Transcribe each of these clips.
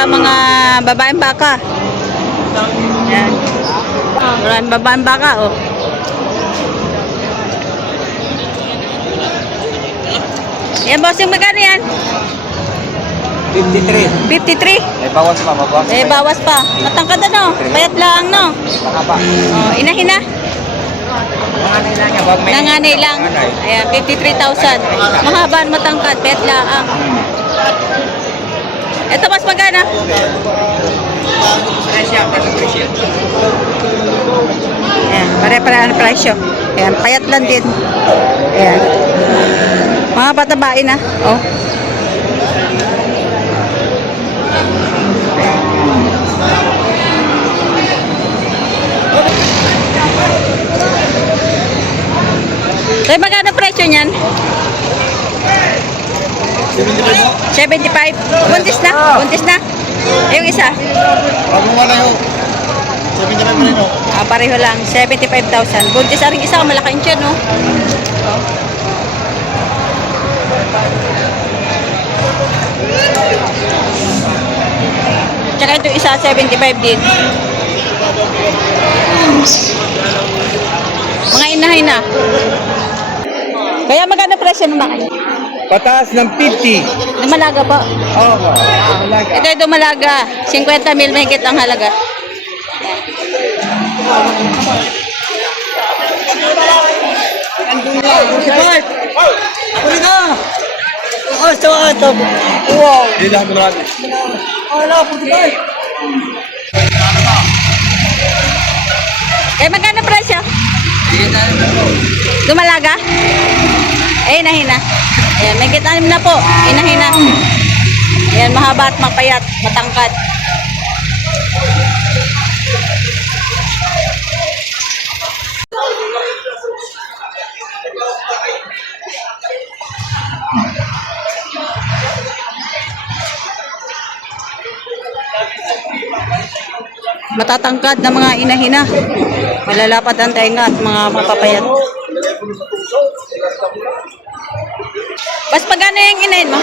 sa mga babaeng baka. Yan. Maraming babaeng baka, oh. Yan, bossing, magkano yan? 53. 53. Bawas pa, bawas. Bawas pa. Matangkad ano? Payat lang, no? Baka pa. Oh, inahin na. Nanganay lang yan. Wag may- Nanganay lang. Ayan, 53,000. Mahaba, matangkad, payat lang. Ito, mas magkano? Presya, presya. Ayan, pare-parehan ang presyo. Ayan, payat lang din. Ayan. Mga patabain na. Oh. So, magkano presyo niyan? 75. Buntis na? Buntis na? Yung isa? Bagong wala yun. 75 pa rin o. Pareho lang. 75,000. Buntis na rin isa. Malaking tiyan, no? Tsaka ito isa, 75 din. Mga inahay na. Kaya magkano presyo ng bakay? Pataas ng 50. Dumalaga po. Oo. Malaga. Ito ay dumalaga. 50 mil mahigit ang halaga. Ako na! Oh, sa ito. Wow. Hindi lang marami. Wala, 45. Kaya magkano presyo? Dumalaga? Eh, inahin na. Ayan, may kitanim na po. Inahin na. Ayan, mahaba at mapayat, matangkad. Matatangkad na mga inahina. Malalapat ang tenga at mga mapapayat. Bas pagano yung inahin mo?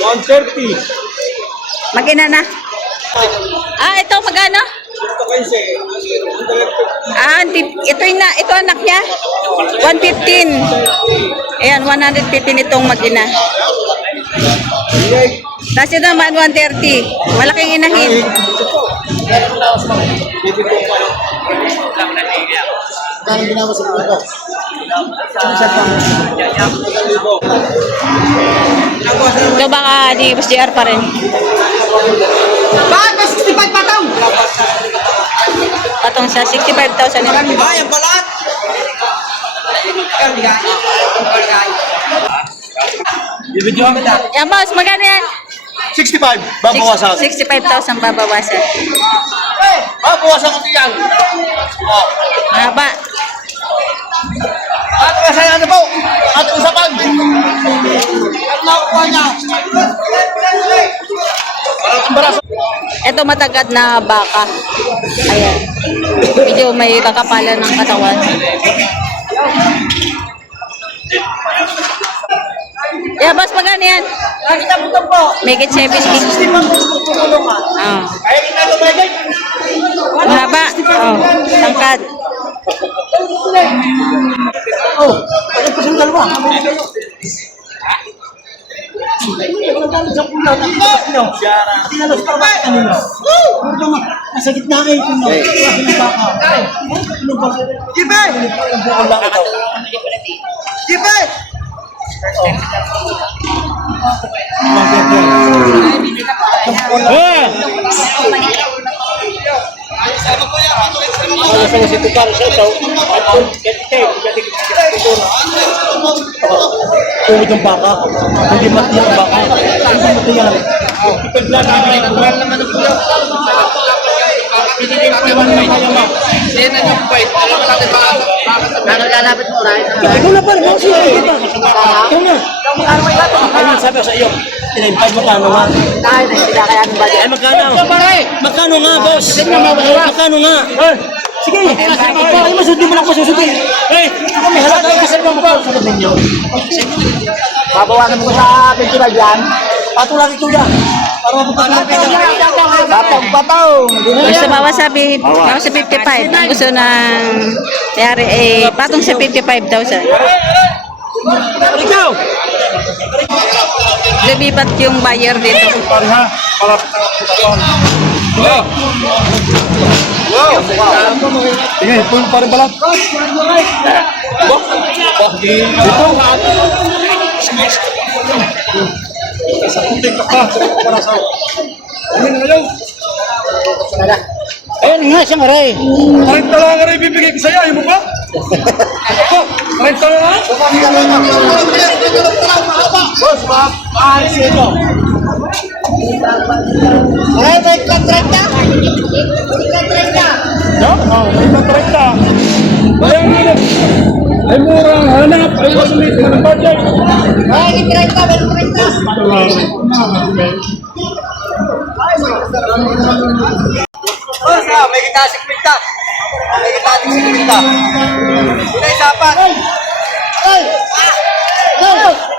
130. Mag-ina na. Ito magano? Ito anak niya. 115. Ayan, 115 itong mag-ina. Tapos ito naman 130. Malaking inahin. Kano ginawa sa mga? Ito baka di Boss JR pa rin. Bakit may 65 patong? Patong sa 65,000 yun. Bayan balat! Ibigyan mo na. Yan boss, magkano yan? 65. Babawasan. 65,000 babawasan. Babawasan ko yan. Mahaba. At kasaya ano po? At usapan. Ano nakukuha niya? Parang embaraso. Ito matagad na baka. Ayan. Medyo may kakapalan ng katawan. Yeah, boss, magkano yan? Nakita mo ito po. Make it 70. 60 pa po tutulungan. Kaya kita lumagay. Mahaba. Tangkad. Oh, ano pa siyang dalawa? Tinalos pa ba kanina? Nasa gitna kayo kung Gibe! Gibe! Tuhod ng baka. Hindi mati ang baka. Hindi mati yan. Ikaw na pala, mga siya. Ikaw na. Ayun, sabi ko sa iyo, tinaybay mo kano nga. Ay, magkano? Magkano nga, boss? Magkano nga? Sige, ay masudi mo lang masusudi. Hey, kami halata yung kasal mo po. Sagot ninyo. Babawasan mo sa 25 yan. Patong lagi kuya. Para mapagpapalapit. Patong. Gusto bawas sa 55. Ang gusto ng yari patong sa 55,000. Ikaw. Lumipat yung buyer dito. Para tingnan, ito yung parang balat. Dito. Sa putik ka pa. Para sa... Amin ngayon. Ayun nga siyang aray. 30 lang rin bibigay ko sa'yo. Ayaw mo ba? 30 lang. Boss, maaari siya ito. Ay, may kontrata. No? Oh, may 30. Ayaw mo na. Ay murang hanap. Ay masulit. Hanap budget. Ay, may 30. Boss, may kitasik pinta. May kitasik pinta. Sino isapan? Ay!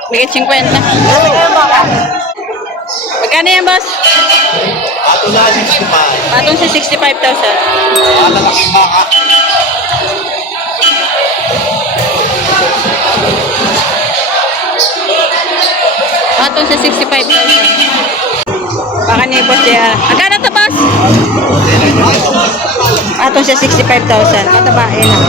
Bigay 50. Magkano yan, boss? Ato na 65. Patong sa 65,000. Malalaking baka. Patong sa 65,000. Baka ni boss yan. Magkano to, boss? Patong sa 65,000. Patabain na.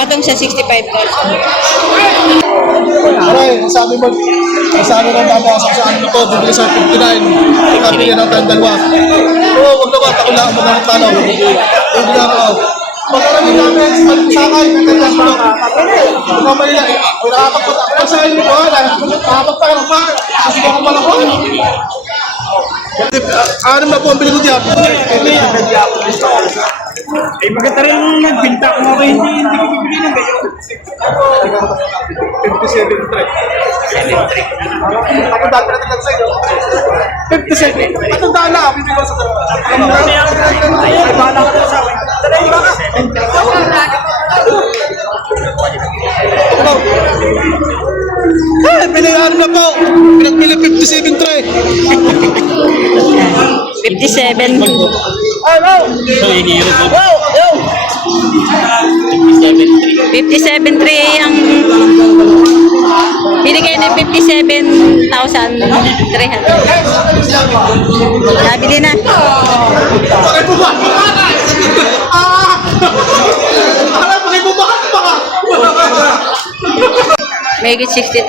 Patong sa 65,000. Aray, sabi mo ng babasok sa ano to, bibili sa 59. Kapili ng tayong dalawa. Oo, wag naman, ako lang mo ng tanaw. Bibili na ako. Pagkarami namin, sakay, nagkakasya mo. Kumamay lang, nakakapagpapag sa inyo ko, nakakapagpapag pa. Kasi ko ako pala ko. Ano na po ang bili ko diyan? Eh, maganda rin nung nagbinta ko ako, hindi ko bibili ng ganyan. 57. Ako dati natin lang sa'yo. 57. Ano dala? Bibili ko sa dalawa. Ay, bahala ka na sa akin. Eh, pinayaran na po. Pinagpili 57 try. 57. So, iniirot mo. 57,300 ang binigay ng 57,300. Nabili na. Bakit po ba? Bakit po ba? May 60,000.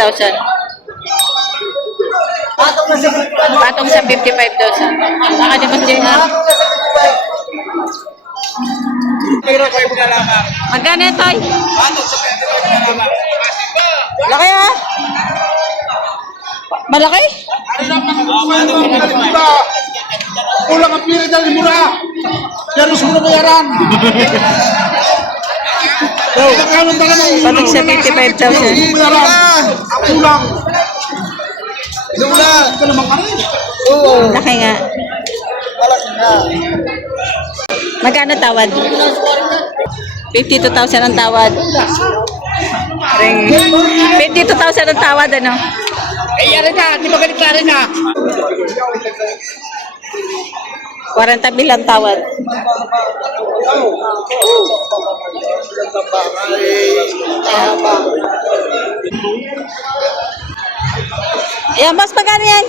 Patong sa 55,000. Baka di mas dyan. Magkano ito? Laki ah. Malaki? Kulang ang pira dyan, mura. Yan gusto mo na bayaran. Patong sa 55,000. Kulang. Wala. Ito naman ka rin. Oo. Laki nga. Magkano tawad? 52,000 ang tawad. 52,000 ang tawad, ano? Ay, yari na. Di ba galit na rin na? 40 bilang tawad. Ayan, boss, magkano yan?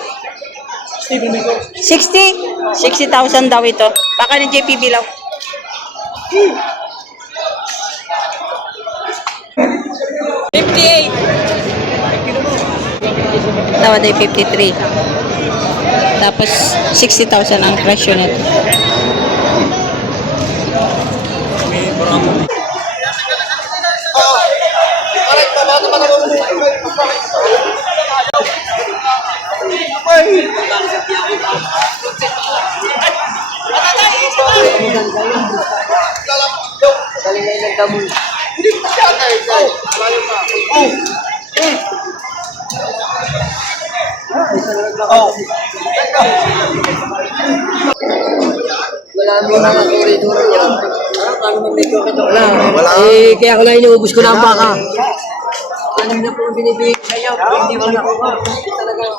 60? 60,000 daw ito. Baka ni JP Bilaw. 58. Tawad ay 53. Tapos 60,000 ang presyo nito. Wala Wala. Eh, kaya ko lang iniubos ko na ang baka.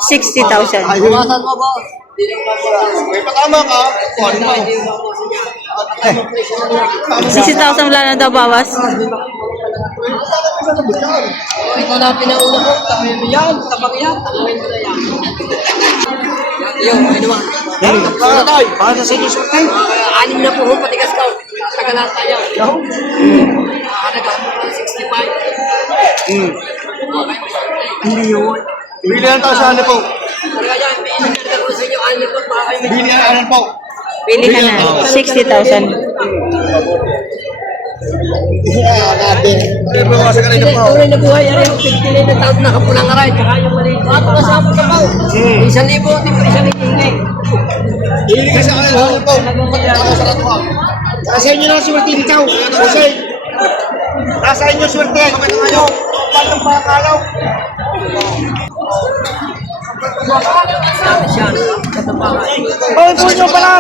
60,000. May patama ka. Kuhan mo. 60,000 wala na daw bawas. Ito na pinauna ko. Yan, tabang yan. Yung, ano ba? Para sa inyo short time. 6 na po, patigas ka. Tagalan tayo. Nagkakaroon ng 65. Hindi yun. Bilihan tayo sa ano po. Talaga yan, may inaganda ko sa inyo. Ano po, baka kayo may Bilihan ano po. Bili ka na. 60,000. Bawasan ka rin po. Tunay na buhay, ano yung 59 na taon na kapulang aray, tsaka yung maliit. Kasama ka pa. 1,000, di pa 1,000 hindi. Bili ka sa kanila ano po. Ako sa katuwa. Nasa inyo na swerte dito. Jose. Nasa inyo swerte. Kapit kayo. Paano pa akalaw? Bawin po nyo pala.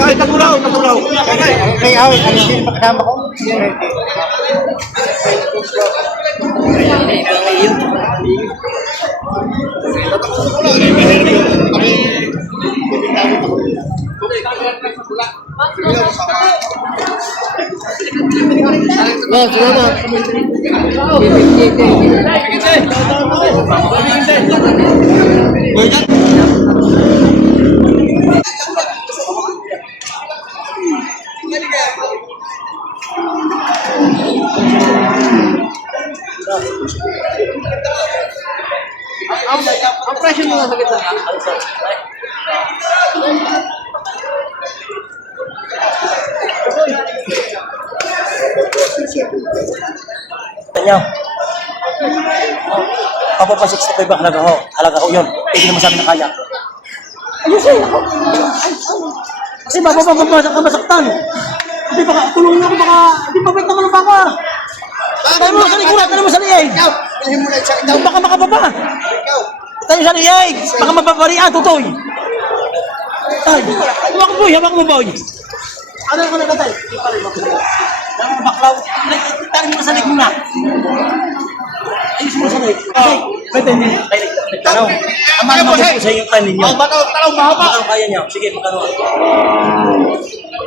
Kahit tatulaw. May awit. Ano din pakasama ko? Ang presyo mo sa kita. Tanyo. Ako pa 65 ba halaga ko? Halaga ko yun. Hindi naman sabi na kaya. Ayusin ako. Kasi babababasa ka masaktan. Hindi baka, tulungan ako baka, hindi babalik naman ang baka. Tayo mo sa likuran, tayo mo sa liig. Baka makababa. Tayo sa liig. Baka mababarian, tutoy. Tay, hawak mo boy. Ano yung kanila tayo? Hindi pa rin baklaw. Tayo mo sa liig muna. Ayos mo sa liig. Pwede niyo. Nagtanaw. Amahan mo po sa inyong tanin niyo. Tanaw, mahaba. Magkano kaya niyo? Sige, magkano?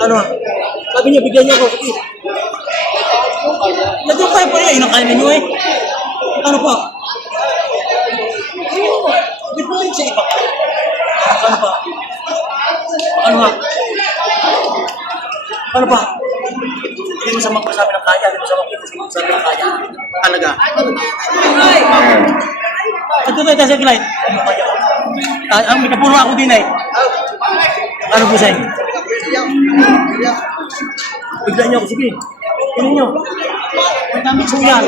Ano? Sabi niya, bigyan niyo ako. Sige. Nagyo kayo pa yun. Inang kanin niyo eh. Ano pa? Hindi po rin sa iba. Ano pa? Ano pa? Ano pa? Hindi mo sa magpasabi ng kaya. Hindi mo sa magpasabi ng kaya. Talaga. Ito tayo sa kilay. Ang may kapuro ako din eh. Ano po sa'yo? Bigla niyo ako. Sige. Ano niyo? Ang dami suyan.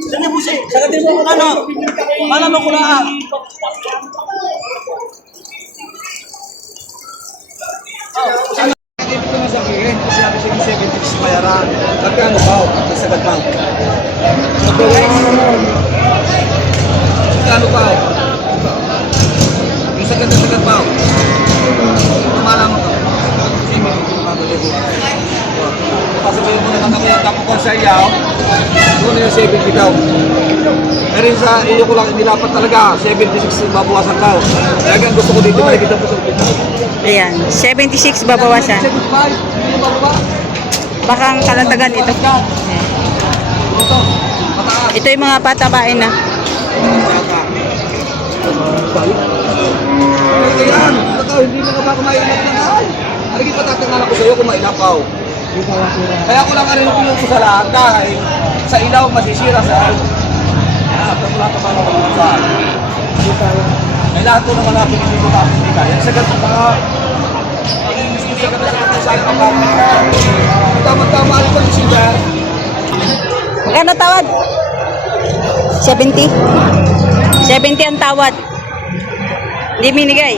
Saan niyo po sa'yo? Sagatin mo ano? Paano mo kulaan? Hindi ko na sabihin kasi ako sige 76 bayaran. Magkano ba? Sa Gadbang. Magkano ba? Yung sa Gadbang. Malaman ko. Kasi may pagkakabali ko. Pasabayin mo na kami ang tapo ko sa iyaw. Doon na yung 70 daw. Pero sa iyo ko lang nilapat talaga. 76 babawasan daw. Kaya ang gusto ko dito makikita po sa dito. Ayan, 76 babawasan. 75. Hindi bababa. Baka ang kalatagan ito. Ito yung mga patabain na. Yan, hindi mo ka ba kumainap ng ay. Alagi patatangan ako sa iyo kung mainapaw. Kaya ko lang rin yung sa lahat dahil sa ilaw masisira sa ay. Wala ka ba naman sa may lahat ko naman natin hindi ko tapos hindi kaya. Sa ganito pa, hindi ka naman sa akin pa. Tama-tama alam ko yung sila. Magkano tawad? 70? 70 ang tawad. Hindi minigay.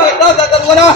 Ito, tatag mo na.